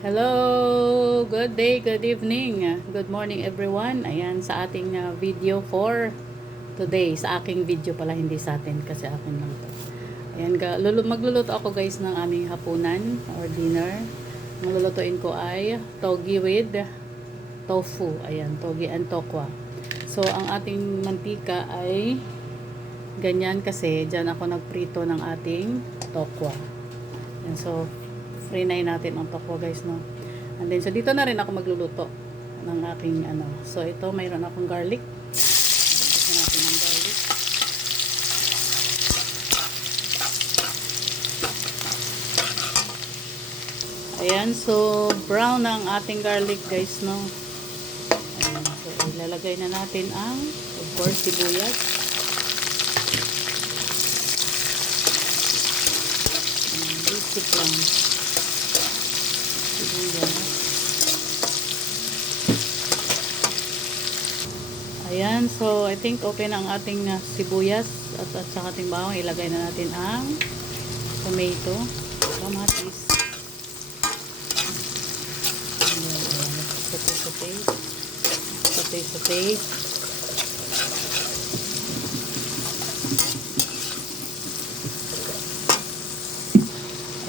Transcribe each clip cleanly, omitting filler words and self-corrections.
Hello! Good day, good evening, good morning everyone. Ayan sa ating video for today. Sa aking video pala, hindi sa atin kasi akin lang to. Ayan, magluluto ako guys ng aming hapunan or dinner. Ang lulutuin ko ay togi with tofu. Ayan, togi and tokwa. So, ang ating mantika ay ganyan kasi dyan ako nagprito ng ating tokwa. Ayan, so, frinay natin ang tokwa guys, no? And then, so dito na rin ako magluluto ng aking ano. So, ito, mayroon akong garlic. Gusto natin ng garlic. Ayan, so, brown na ang ating garlic guys, no? Ayan, so, ilalagay na natin ang, of course, sibuyas. Ayan, basic lang. Ayan, so I think okay na ang ating sibuyas at saka ating bawang. Ilagay na natin ang tomato, kamatis. Sote.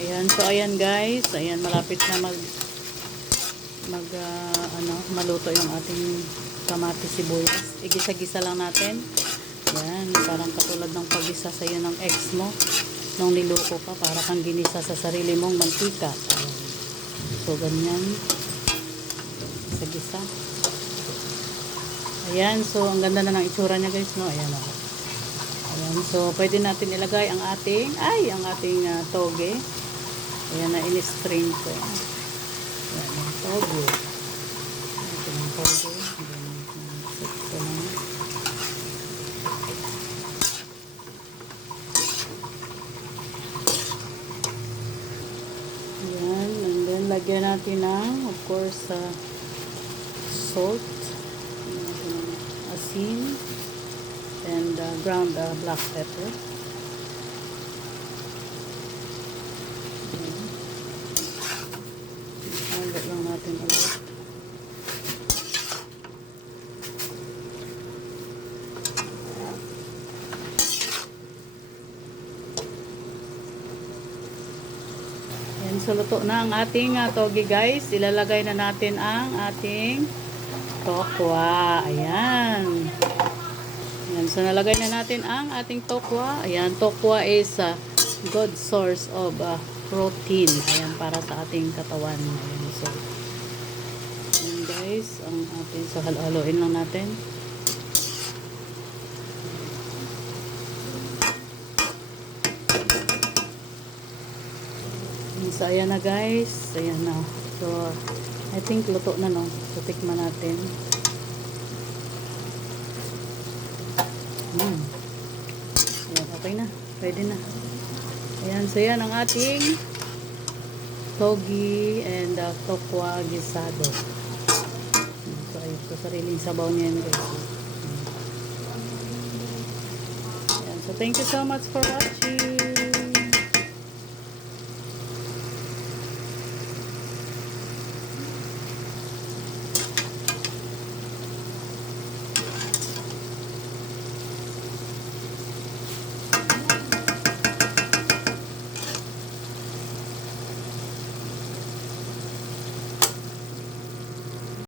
Ayan, so ayan guys, ayan malapit na maluto yung ating kamatis sibuyas. Igisa-gisa lang natin. Ayan, parang katulad ng pagisa sa iyo ng ex mo nung niluko ka, para kang ginisa sa sarili mong mantika. Ayan. So ganyan. Gisa-gisa. Ayan, so ang ganda na ng itsura niya guys, no? Ayan o. Ayan, so pwede natin ilagay ang ating toge. Ayan na, in-strain ko. Ayan, ang toge. Ito ang toge. Ayan, and then lagyan natin ng, of course, salt, asin, and ground black pepper. Halit lang natin ulit. Ayan, so luto na ang ating togi guys. Ilalagay na natin ang ating tokwa. Ayan. Ayan, so nalagay na natin ang ating tokwa. Ayan, tokwa is a good source of protein. Ayan, para sa ating katawan. Ayan, so ayan guys, ang ating, so halo-haloin lang natin. So ayan na guys, ayan na. So I think luto na, no? So tikman natin. Ayan, okay na. Pwede na. Ayan, so yan ang ating togi and tokwa gisado. So ayun, so sariling sabaw niya yan guys. Ayan, so thank you so much for watching.